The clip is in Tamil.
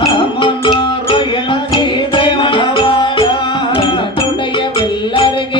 நமோ நாராயண சீதை மணவாளா எனதுடைய வெள்ளருகே